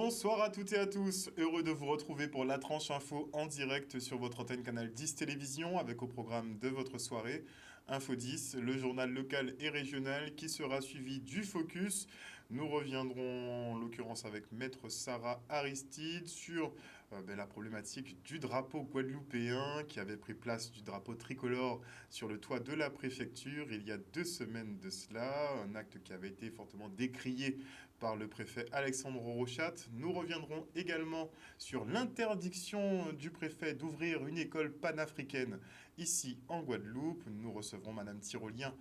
Bonsoir à toutes et à tous, heureux de vous retrouver pour la tranche info en direct sur votre antenne Canal 10 Télévision avec au programme de votre soirée Info 10, le journal local et régional qui sera suivi du Focus. Nous reviendrons en l'occurrence avec Maître Sarah Aristide sur la problématique du drapeau guadeloupéen qui avait pris place du drapeau tricolore sur le toit de la préfecture il y a 2 semaines de cela, un acte qui avait été fortement décrié par le préfet Alexandre Rochat. Nous reviendrons également sur l'interdiction du préfet d'ouvrir une école panafricaine ici en Guadeloupe. Nous recevrons Madame Tyrolien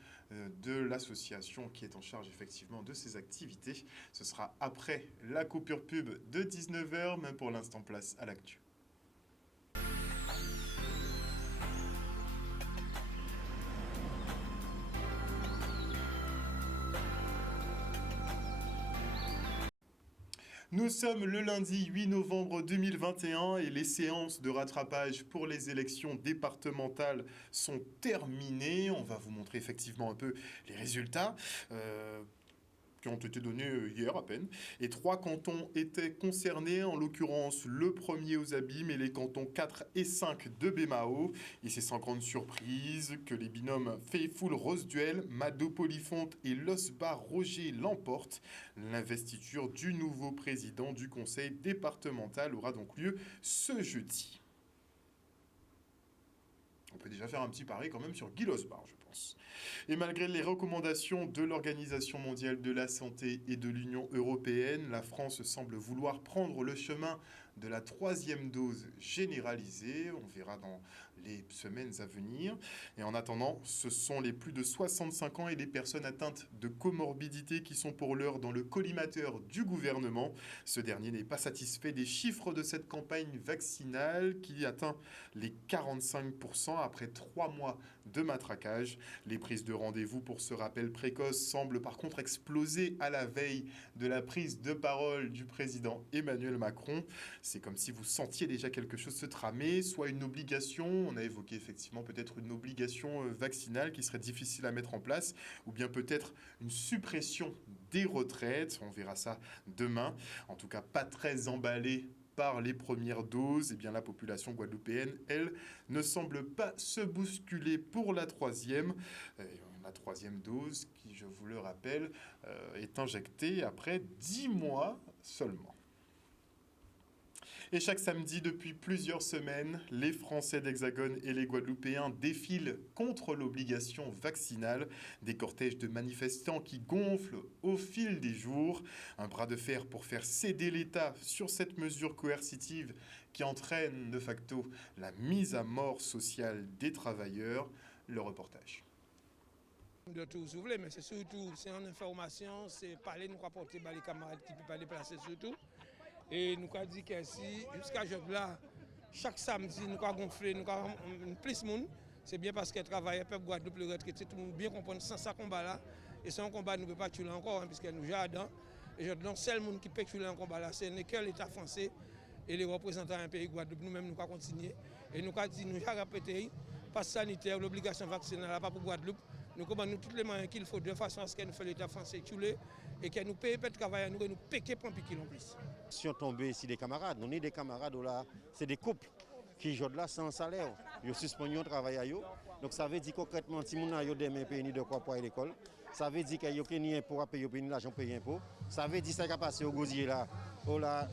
de l'association qui est en charge effectivement de ces activités. Ce sera après la coupure pub de 19h, mais pour l'instant place à l'actu. Nous sommes le lundi 8 novembre 2021 et les séances de rattrapage pour les élections départementales sont terminées. On va vous montrer effectivement un peu les résultats. Qui ont été donnés hier à peine. Et 3 cantons étaient concernés, en l'occurrence le premier aux Abîmes et les cantons 4 et 5 de Bémao. Et c'est sans grande surprise que les binômes Faithful Rose Duel, Mado Polyfonte et Losbar Roger l'emportent. L'investiture du nouveau président du conseil départemental aura donc lieu ce jeudi. On peut déjà faire un petit pari quand même sur Guy Losbar, je pense. Et malgré les recommandations de l'Organisation mondiale de la santé et de l'Union européenne, la France semble vouloir prendre le chemin de la 3e dose généralisée. On verra dans les semaines à venir. Et en attendant, ce sont les plus de 65 ans et les personnes atteintes de comorbidité qui sont pour l'heure dans le collimateur du gouvernement. Ce dernier n'est pas satisfait des chiffres de cette campagne vaccinale qui atteint les 45% après 3 mois de matraquage. Les prises de rendez-vous pour ce rappel précoce semblent par contre exploser à la veille de la prise de parole du président Emmanuel Macron. C'est comme si vous sentiez déjà quelque chose se tramer, soit une obligation, on a évoqué effectivement peut-être une obligation vaccinale qui serait difficile à mettre en place, ou bien peut-être une suppression des retraites, on verra ça demain. En tout cas, pas très emballé par les premières doses, eh bien la population guadeloupéenne, elle, ne semble pas se bousculer pour la 3e. La 3e dose, qui, je vous le rappelle, est injectée après 10 mois seulement. Et chaque samedi, depuis plusieurs semaines, les Français d'Hexagone et les Guadeloupéens défilent contre l'obligation vaccinale. Des cortèges de manifestants qui gonflent au fil des jours. Un bras de fer pour faire céder l'État sur cette mesure coercitive qui entraîne de facto la mise à mort sociale des travailleurs. Le reportage. De tout, si vous voulez, mais c'est surtout, c'est en information, c'est parler, nous rapporter les camarades qui ne peuvent pas déplacer surtout. Et nous avons dit que si, jusqu'à aujourd'hui là, chaque samedi, nous avons gonflé, nous avons plus de monde. C'est bien parce que travailler, peuple Guadeloupe, le retraité, tout le monde bien comprendre sans ce combat-là. Et c'est un combat, nous ne pouvons pas tuer encore, puisque nous jardins. Et je donc, seul monde qui peut tuer un combat-là, c'est que l'État français et les représentants d'un pays Guadeloupe. Nous-mêmes, nous avons continué. Et nous avons dit, nous avons répété, passe sanitaire, l'obligation vaccinale, pas pour Guadeloupe. Nous avons tous les moyens qu'il faut de façon à ce que nous fassions l'État français tuer et que nous payions pas de travail, nous piquer pour un piquer en plus. Si on tombe ici des camarades, on est des camarades là, c'est des couples qui jouent là sans salaire. Ils suspendent le travail à eux. Donc ça veut dire concrètement, si on a demain payé ni de quoi pour l'école, ça veut dire qu'il y a ni impôt à payer, ni l'argent payer impôt. Ça veut dire que ça va passer au gosier là,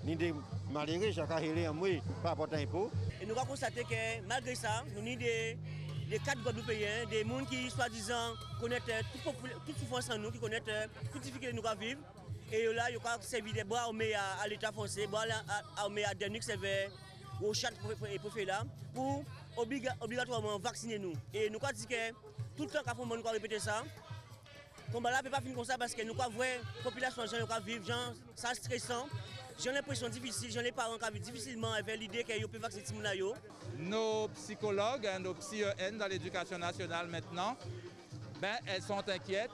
ni des malheureux, j'ai carré en moi, pas apporter impôt. Et nous avons constaté que malgré ça, nous avons des 4 Guadeloupéens, des gens qui, soi-disant, connaissent toute souffrance en nous, qui connaissent toute difficulté que nous avons vivre. Et là, il y a servi des bois à l'État français, bois à Denux, c'est au chat et préfet là, pour obligatoirement vacciner nous. Et nous avons dit que tout le temps qu'on va répéter ça, le combat là ne peut pas finir comme ça parce que nous avons vu la population, les gens qui vivent, ça stressant. J'ai l'impression difficile, j'ai les parents qui vivent difficilement avec l'idée qu'ils peuvent vacciner les gens. Nos psychologues, nos psy-EN dans l'éducation nationale maintenant, elles sont inquiètes,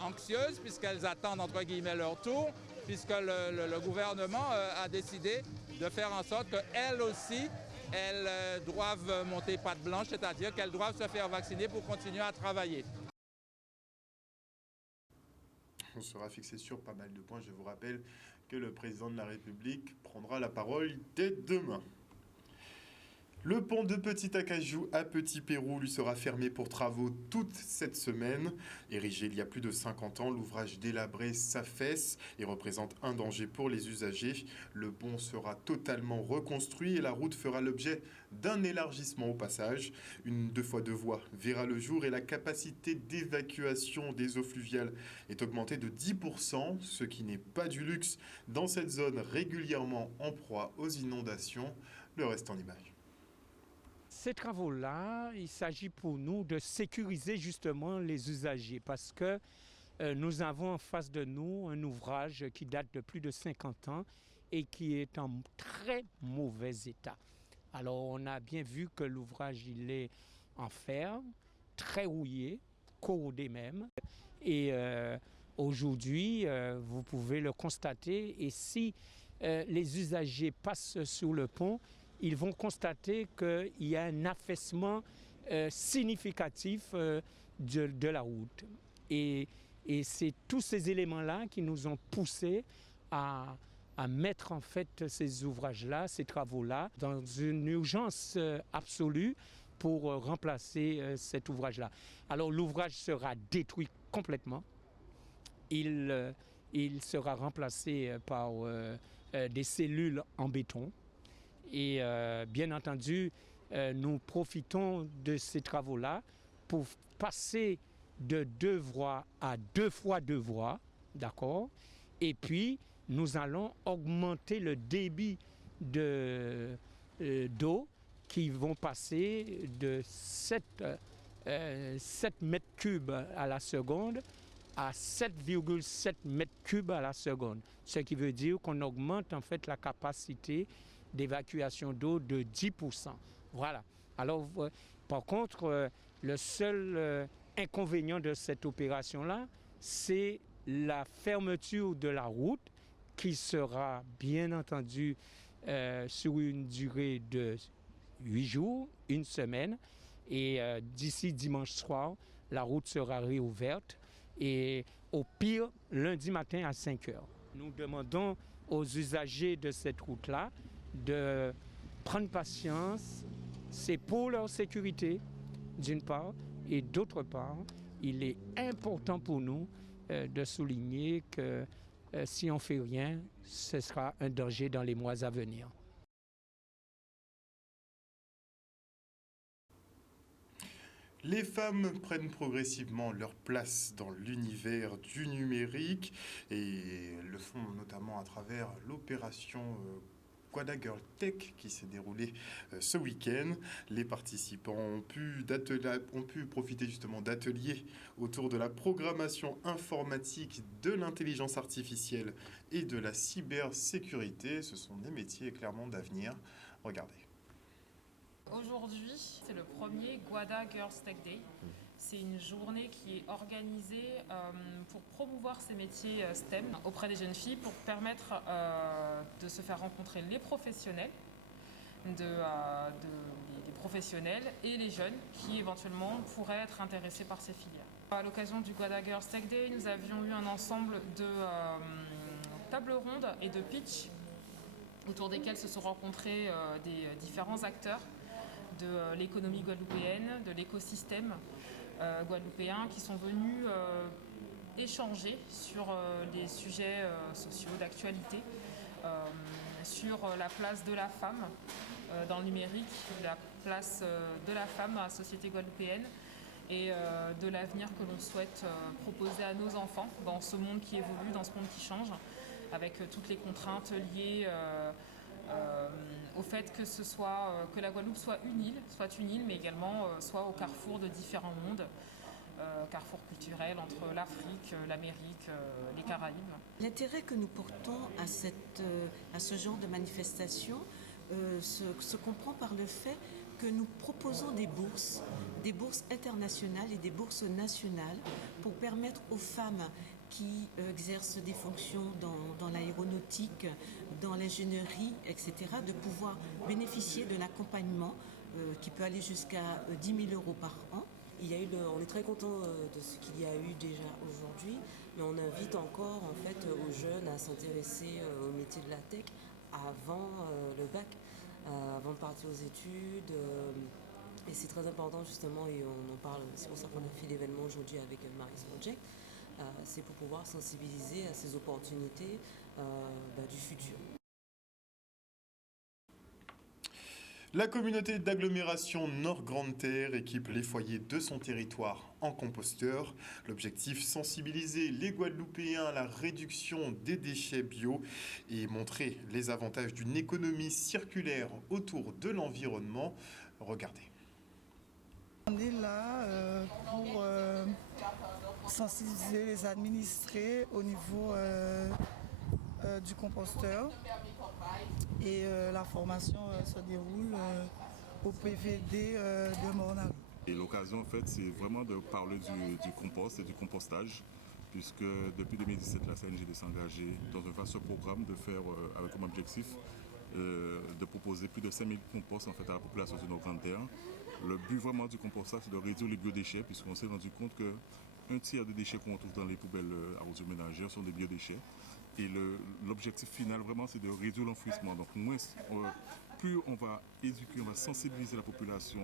anxieuses, puisqu'elles attendent entre guillemets leur tour, puisque le gouvernement a décidé de faire en sorte qu'elles aussi, elles doivent monter patte blanche, c'est-à-dire qu'elles doivent se faire vacciner pour continuer à travailler. On sera fixé sur pas mal de points. Je vous rappelle que le président de la République prendra la parole dès demain. Le pont de Petit Acajou à Petit Pérou lui sera fermé pour travaux toute cette semaine. Érigé il y a plus de 50 ans, l'ouvrage délabré s'affaisse et représente un danger pour les usagers. Le pont sera totalement reconstruit et la route fera l'objet d'un élargissement au passage. Une 2x2 voies verra le jour et la capacité d'évacuation des eaux fluviales est augmentée de 10%, ce qui n'est pas du luxe dans cette zone régulièrement en proie aux inondations. Le reste en images. Ces travaux-là, il s'agit pour nous de sécuriser justement les usagers parce que nous avons en face de nous un ouvrage qui date de plus de 50 ans et qui est en très mauvais état. Alors on a bien vu que l'ouvrage il est en fer, très rouillé, corrodé même. Et aujourd'hui, vous pouvez le constater et si les usagers passent sur le pont, ils vont constater qu'il y a un affaissement significatif de la route. Et c'est tous ces éléments-là qui nous ont poussés à mettre en fait ces ouvrages-là, ces travaux-là, dans une urgence absolue pour remplacer cet ouvrage-là. Alors l'ouvrage sera détruit complètement. Il sera remplacé par des cellules en béton. Et bien entendu, nous profitons de ces travaux-là pour passer de 2 voies à 2x2 voies, d'accord? Et puis, nous allons augmenter le débit d'eau qui vont passer de 7 mètres cubes à la seconde à 7,7 mètres cubes à la seconde. Ce qui veut dire qu'on augmente en fait la capacité d'évacuation d'eau de 10%. Voilà. Alors, par contre, le seul inconvénient de cette opération-là, c'est la fermeture de la route qui sera bien entendu sur une durée de 8 jours, une semaine. Et d'ici dimanche soir, la route sera réouverte et au pire, lundi matin à 5 heures. Nous demandons aux usagers de cette route-là de prendre patience, c'est pour leur sécurité d'une part, et d'autre part, il est important pour nous de souligner que si on ne fait rien, ce sera un danger dans les mois à venir. Les femmes prennent progressivement leur place dans l'univers du numérique et le font notamment à travers l'opération Guada Girl Tech qui s'est déroulée ce week-end. Les participants ont pu profiter justement d'ateliers autour de la programmation informatique, de l'intelligence artificielle et de la cybersécurité. Ce sont des métiers clairement d'avenir. Regardez. Aujourd'hui, c'est le premier Guada Girls Tech Day. C'est une journée qui est organisée pour promouvoir ces métiers STEM auprès des jeunes filles pour permettre de se faire rencontrer les professionnels, les professionnels et les jeunes qui éventuellement pourraient être intéressés par ces filières. À l'occasion du Guada Girls Tech Day, nous avions eu un ensemble de tables rondes et de pitch autour desquels se sont rencontrés des différents acteurs de l'économie guadeloupéenne, de l'écosystème guadeloupéen qui sont venus échanger sur des sujets sociaux d'actualité, sur la place de la femme dans le numérique, la place de la femme dans la société guadeloupéenne et de l'avenir que l'on souhaite proposer à nos enfants dans ce monde qui évolue, dans ce monde qui change, avec toutes les contraintes liées au fait que la Guadeloupe soit une île, mais également soit au carrefour de différents mondes, carrefour culturel entre l'Afrique, l'Amérique, les Caraïbes. L'intérêt que nous portons à ce genre de manifestation se comprend par le fait que nous proposons des bourses internationales et des bourses nationales pour permettre aux femmes qui exercent des fonctions dans l'aéronautique, dans l'ingénierie, etc., de pouvoir bénéficier de l'accompagnement qui peut aller jusqu'à 10 000 € par an. On est très content de ce qu'il y a eu déjà aujourd'hui. mais on invite encore en fait aux jeunes à s'intéresser au métier de la tech avant le bac, avant de partir aux études. Et c'est très important justement, et on en parle, c'est pour ça qu'on a fait l'événement aujourd'hui avec Maris Project, c'est pour pouvoir sensibiliser à ces opportunités du futur. La communauté d'agglomération Nord-Grande-Terre équipe les foyers de son territoire en composteurs. L'objectif, sensibiliser les Guadeloupéens à la réduction des déchets bio et montrer les avantages d'une économie circulaire autour de l'environnement. Regardez. On est là pour sensibiliser les administrés au niveau du composteur. Et la formation se déroule au PVD de Mornalo. Et l'occasion, en fait, c'est vraiment de parler du compost et du compostage, puisque depuis 2017, la CNGD s'est engagée dans un vaste programme de faire, avec comme objectif, de proposer plus de 5000 composts en fait, à la population de Nord-Grande-Terre. Le but vraiment du compostage, c'est de réduire les biodéchets, puisqu'on s'est rendu compte qu'un tiers des déchets qu'on trouve dans les poubelles à ordures ménagères sont des biodéchets. Et l'objectif final, vraiment, c'est de réduire l'enfouissement. Donc, plus on va éduquer, on va sensibiliser la population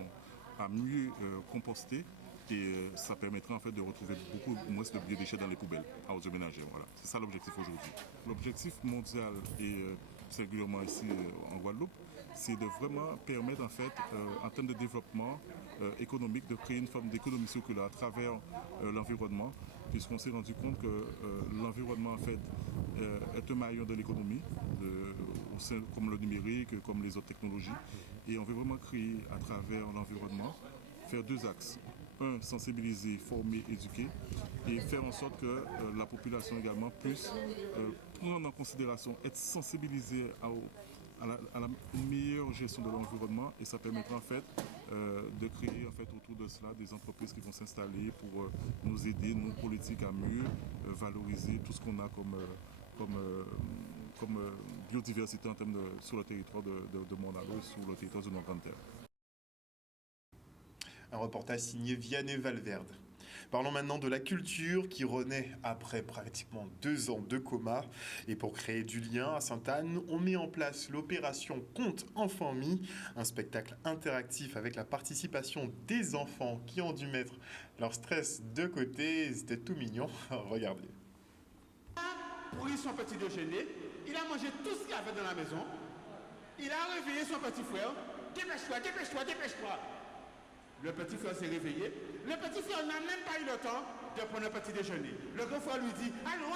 à mieux composter, et ça permettra en fait de retrouver beaucoup moins de biodéchets dans les poubelles à ordures ménagères. Voilà. C'est ça l'objectif aujourd'hui. L'objectif mondial, et singulièrement ici en Guadeloupe, c'est de vraiment permettre en fait, en termes de développement économique, de créer une forme d'économie circulaire à travers l'environnement, puisqu'on s'est rendu compte que l'environnement en fait est un maillon de l'économie, comme le numérique, comme les autres technologies, et on veut vraiment créer à travers l'environnement, faire deux axes. Un, sensibiliser, former, éduquer, et faire en sorte que la population également puisse prendre en considération, être sensibilisée à la meilleure gestion de l'environnement, et ça permettra en fait de créer en fait autour de cela des entreprises qui vont s'installer pour nous aider, nos politiques, à mieux valoriser tout ce qu'on a comme biodiversité en termes sur le territoire de Mornalo et sur le territoire de Nord-Grande-Terre. Un reportage signé Vianney Valverde. Parlons maintenant de la culture qui renaît après pratiquement 2 ans de coma. Et pour créer du lien à Sainte-Anne, on met en place l'opération Conte Enfant Mis, un spectacle interactif avec la participation des enfants qui ont dû mettre leur stress de côté. C'était tout mignon. Regardez. Pour son petit déjeuner, il a mangé tout ce qu'il avait dans la maison. Il a réveillé son petit frère. Dépêche-toi, dépêche-toi, dépêche-toi. Le petit frère s'est réveillé. Le petit frère n'a même pas eu le temps de prendre un petit déjeuner. Le grand frère lui dit allons,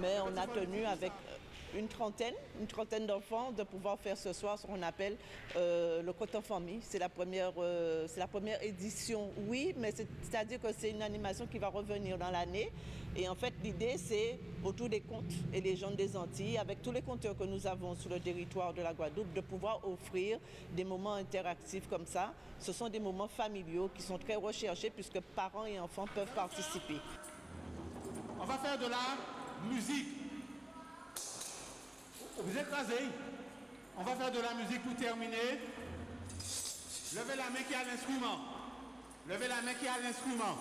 mais on a tenu avec une trentaine d'enfants de pouvoir faire ce soir ce qu'on appelle le Conte Enfant Mis. C'est la première édition, oui, mais c'est-à-dire que c'est une animation qui va revenir dans l'année. Et en fait, l'idée, c'est autour des contes et légendes des Antilles, avec tous les conteurs que nous avons sur le territoire de la Guadeloupe, de pouvoir offrir des moments interactifs comme ça. Ce sont des moments familiaux qui sont très recherchés puisque parents et enfants peuvent participer. On va faire de la musique. Vous êtes rasés. On va faire de la musique pour terminer. Levez la main qui a l'instrument. Levez la main qui a l'instrument.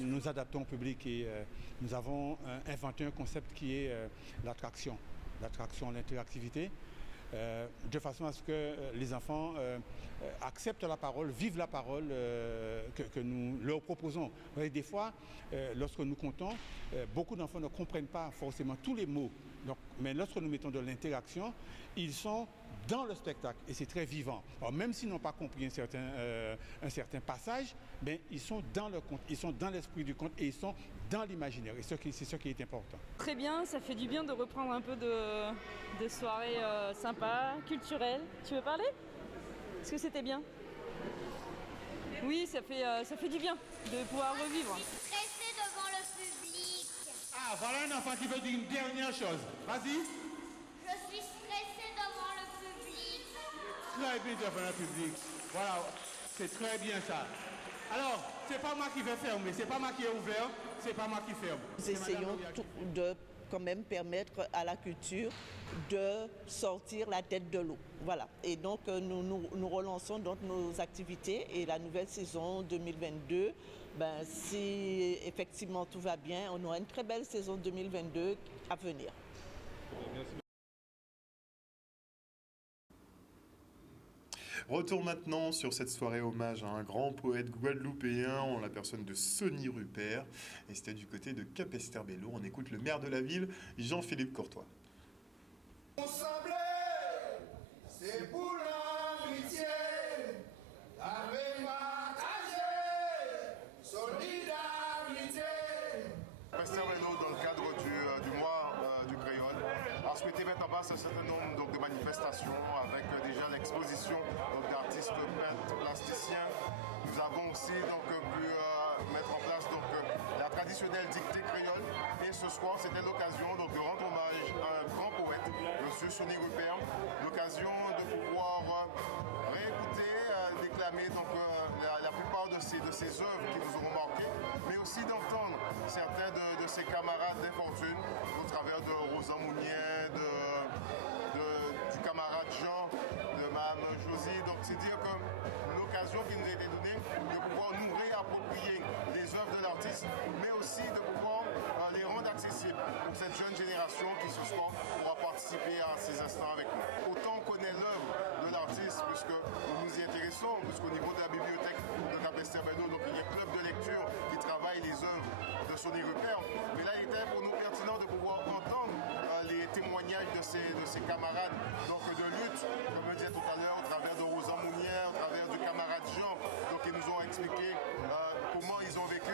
Nous adaptons au public et nous avons inventé un concept qui est l'attraction, l'interactivité, de façon à ce que les enfants acceptent la parole, vivent la parole que nous leur proposons. Et des fois, lorsque nous comptons, beaucoup d'enfants ne comprennent pas forcément tous les mots. Donc, mais lorsque nous mettons de l'interaction, ils sont dans le spectacle et c'est très vivant. Alors, même s'ils n'ont pas compris un certain passage, ben, ils sont dans le conte, ils sont dans l'esprit du conte et ils sont dans l'imaginaire. Et c'est ce qui est important. Très bien, ça fait du bien de reprendre un peu de soirées sympas, culturelles. Tu veux parler? Est-ce que c'était bien? Oui, ça fait du bien de pouvoir revivre. Je suis stressée devant le public. Ah, voilà un enfant qui veut dire une dernière chose. Vas-y. Je suis stressée devant le public. Très bien devant le public. Voilà, c'est très bien ça. Alors, c'est pas moi qui vais fermer, c'est pas moi qui ai ouvert, c'est pas moi qui ferme. Nous essayons de quand même permettre à la culture de sortir la tête de l'eau. Voilà. Et donc nous relançons donc nos activités et la nouvelle saison 2022, si effectivement tout va bien, on aura une très belle saison 2022 à venir. Merci. Retour maintenant sur cette soirée hommage à un grand poète guadeloupéen en la personne de Sonny Rupert. Et c'était du côté de Capesterre-Belle-Eau. On écoute le maire de la ville, Jean-Philippe Courtois. C'est pour l'amitié, avec solidarité. Capesterre-Belle-Eau, dans le cadre du mois du créole, a souhaité mettre en place un certain nombre de manifestations avec déjà l'exposition d'artistes peintres, plasticiens. Nous avons aussi pu mettre en place la traditionnelle dictée créole. Et ce soir, c'était l'occasion de rendre hommage à un grand poète, M. Sonny Rupert. L'occasion de pouvoir réécouter, déclamer la plupart de ses œuvres qui nous auront marqués, mais aussi d'entendre certains de ses camarades d'infortune au travers de Rosa Mounier, du camarade Jean, de Mme Josie. Donc c'est dire que l'occasion qui nous a été donnée de pouvoir nous réapproprier les œuvres de l'artiste, mais aussi de pouvoir les rendre accessibles pour cette jeune génération qui ce soir pourra participer à ces instants avec nous. Autant on connaît l'œuvre de l'artiste, puisque nous nous y intéressons, puisqu'au niveau de la bibliothèque de Capesterre-Belle-Eau, donc il y a un club de lecture qui travaille les œuvres de Sonny Rupert. Mais là, il était pour nous pertinent de pouvoir entendre les témoignages de ses camarades de lutte, comme je disais tout à l'heure, au travers de Rosa Mounier, au travers du camarade Jean. Donc ils nous ont expliqué comment ils ont vécu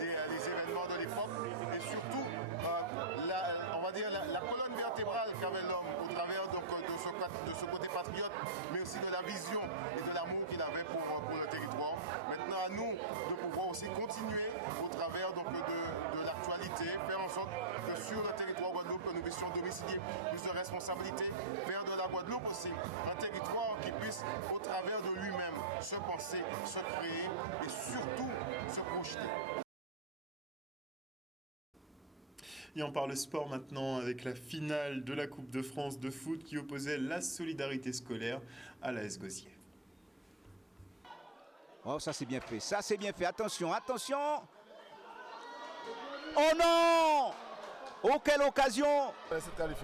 les événements de l'époque et surtout la colonne vertébrale qu'avait l'homme au travers de ce côté patriote, mais aussi de la vision et de l'amour qu'il avait pour le territoire. Maintenant à nous de pouvoir aussi continuer au travers de l'actualité, faire en sorte que sur le territoire Guadeloupe, que nous puissions domicilier plus de responsabilités, faire de la Guadeloupe aussi un territoire qui puisse au travers de lui-même se penser, se créer et surtout se projeter. Et on parle sport maintenant avec la finale de la Coupe de France de foot qui opposait la solidarité scolaire à l'AS Gosier. Oh, ça c'est bien fait, ça c'est bien fait. Attention, attention. Oh non! Oh, quelle occasion!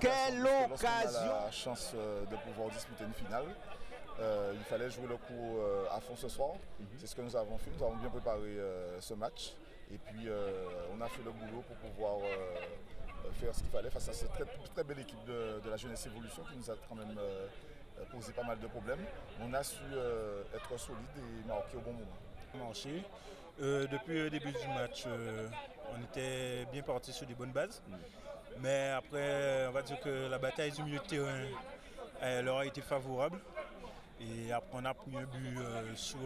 Quelle occasion! On a la chance de pouvoir disputer une finale. Il fallait jouer le coup à fond ce soir. C'est ce que nous avons fait. Nous avons bien préparé ce match. Et puis on a fait le boulot pour pouvoir faire ce qu'il fallait face à cette très belle équipe de la Jeunesse Évolution qui nous a quand même posé pas mal de problèmes. On a su être solide et marquer au bon moment. Depuis le début du match, on était bien parti sur des bonnes bases. Mais après, on va dire que la bataille du milieu de terrain leur a été favorable. Et après, on a pris un but sur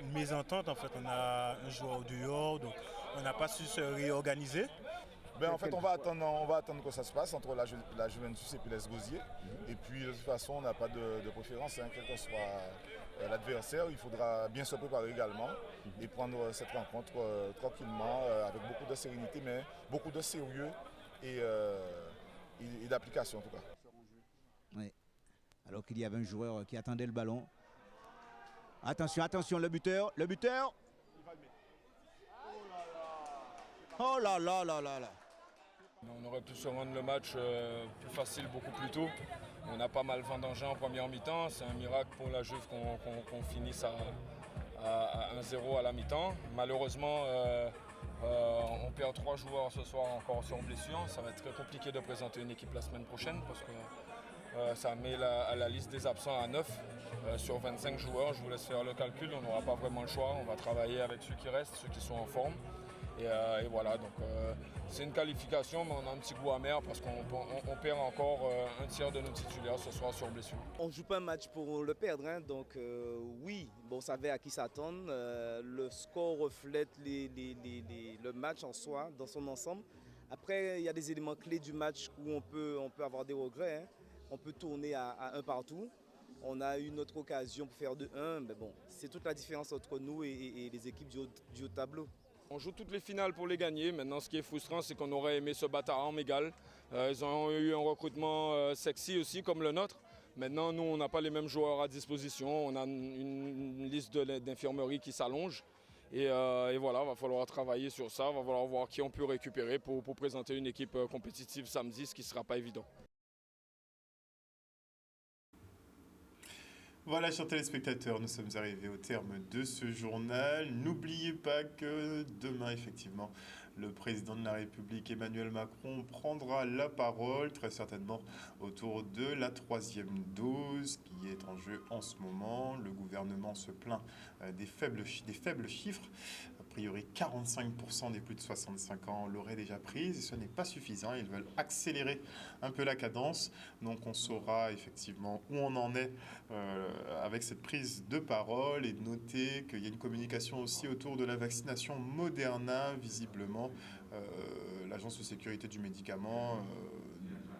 une mésentente. En fait, on a un joueur au dehors, donc on n'a pas su se réorganiser. En fait, on va attendre que ça se passe entre la Juventus et puis l'AS Gosier. Et puis, de toute façon, on n'a pas de préférence, quel que soit l'adversaire. Il faudra bien se préparer également et prendre cette rencontre tranquillement, avec beaucoup de sérénité, mais beaucoup de sérieux et d'application en tout cas. Oui. Alors qu'il y avait un joueur qui attendait le ballon. Attention, attention, le buteur, le buteur. Oh là là là là là. On aurait pu se rendre le match plus facile beaucoup plus tôt. On a pas mal vendangé en première mi-temps. C'est un miracle pour la Juve qu'on finisse à 1-0 à la mi-temps. Malheureusement, on perd 3 joueurs ce soir encore sur blessure. Ça va être très compliqué de présenter une équipe la semaine prochaine parce que ça met la liste des absents à 9 sur 25 joueurs. Je vous laisse faire le calcul, on n'aura pas vraiment le choix. On va travailler avec ceux qui restent, ceux qui sont en forme. Et voilà, donc c'est une qualification, mais on a un petit goût amer parce qu'on perd encore un tiers de nos titulaires ce soir sur blessure. On ne joue pas un match pour le perdre, hein, donc oui, on savait à qui s'attendre. Le score reflète le match en soi, dans son ensemble. Après, il y a des éléments clés du match où on peut avoir des regrets. Hein. On peut tourner à 1 partout. On a eu notre occasion pour faire 2-1, mais bon, c'est toute la différence entre nous et les équipes du haut de tableau. On joue toutes les finales pour les gagner. Maintenant, ce qui est frustrant, c'est qu'on aurait aimé se battre à armes égales. Ils ont eu un recrutement sexy aussi, comme le nôtre. Maintenant, nous, on n'a pas les mêmes joueurs à disposition. On a une liste d'infirmerie qui s'allonge. Et voilà, il va falloir travailler sur ça. Il va falloir voir qui on peut récupérer pour présenter une équipe compétitive samedi, ce qui ne sera pas évident. Voilà, chers téléspectateurs, nous sommes arrivés au terme de ce journal. N'oubliez pas que demain, effectivement, le président de la République, Emmanuel Macron, prendra la parole, très certainement autour de la 3e dose qui est en jeu en ce moment. Le gouvernement se plaint des faibles chiffres. A priori, 45% des plus de 65 ans l'auraient déjà prise et ce n'est pas suffisant. Ils veulent accélérer un peu la cadence. Donc on saura effectivement où on en est avec cette prise de parole et noter qu'il y a une communication aussi autour de la vaccination Moderna. Visiblement, l'Agence de sécurité du médicament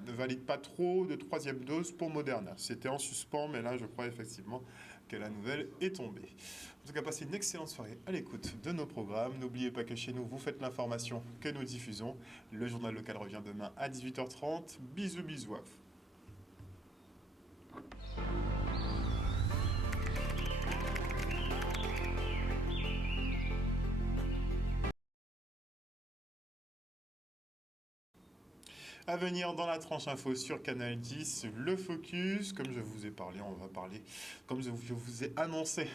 ne valide pas trop de 3e dose pour Moderna. C'était en suspens, mais là, je crois effectivement que la nouvelle est tombée. En tout cas, passez une excellente soirée à l'écoute de nos programmes. N'oubliez pas que chez nous, vous faites l'information que nous diffusons. Le journal local revient demain à 18h30. Bisous, bisous. À venir dans la tranche info sur Canal 10, le focus, comme je vous ai parlé, on va parler, comme je vous ai annoncé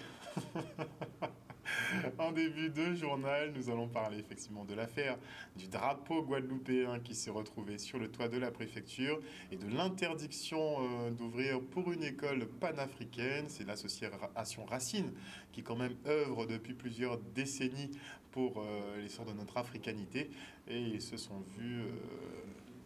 en début de journal, nous allons parler effectivement de l'affaire du drapeau guadeloupéen qui s'est retrouvé sur le toit de la préfecture et de l'interdiction d'ouvrir pour une école panafricaine. C'est l'association Racine qui quand même œuvre depuis plusieurs décennies pour l'essor de notre africanité et ils se sont vus...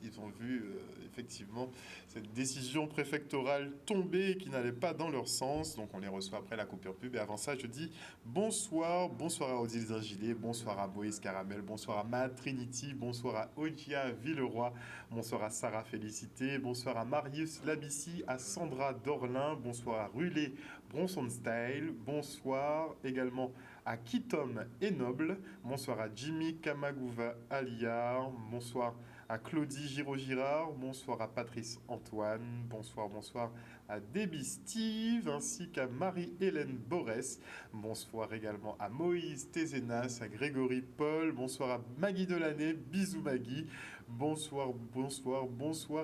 Ils ont vu effectivement cette décision préfectorale tomber qui n'allait pas dans leur sens. Donc on les reçoit après la coupure pub. Et avant ça, je dis bonsoir. Bonsoir à Odile Zingilet, bonsoir à Boïs Caramel, bonsoir à Matt Trinity, bonsoir à Odia Villeroy, bonsoir à Sarah Félicité, bonsoir à Marius Labissi, à Sandra Dorlin, bonsoir à Rulé Bronson Style, bonsoir également à Kitom et Noble, bonsoir à Jimmy Kamagouva Aliar, bonsoir à Claudie Giraud-Girard, bonsoir à Patrice Antoine, bonsoir à Debbie Steve, ainsi qu'à Marie-Hélène Borès, bonsoir également à Moïse Tézénas, à Grégory Paul, bonsoir à Maggie Delaney, bisous Maggie, bonsoir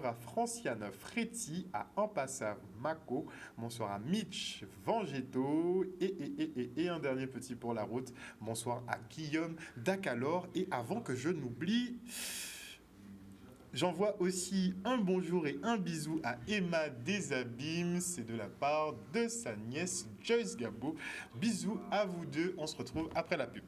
à Franciane Fréty, à Ampassar Mako, bonsoir à Mitch Vangetto, et un dernier petit pour la route, bonsoir à Guillaume Dacalor, et avant que je n'oublie... J'envoie aussi un bonjour et un bisou à Emma Desabîmes, c'est de la part de sa nièce Joyce Gabo. Bisous à vous deux, on se retrouve après la pub.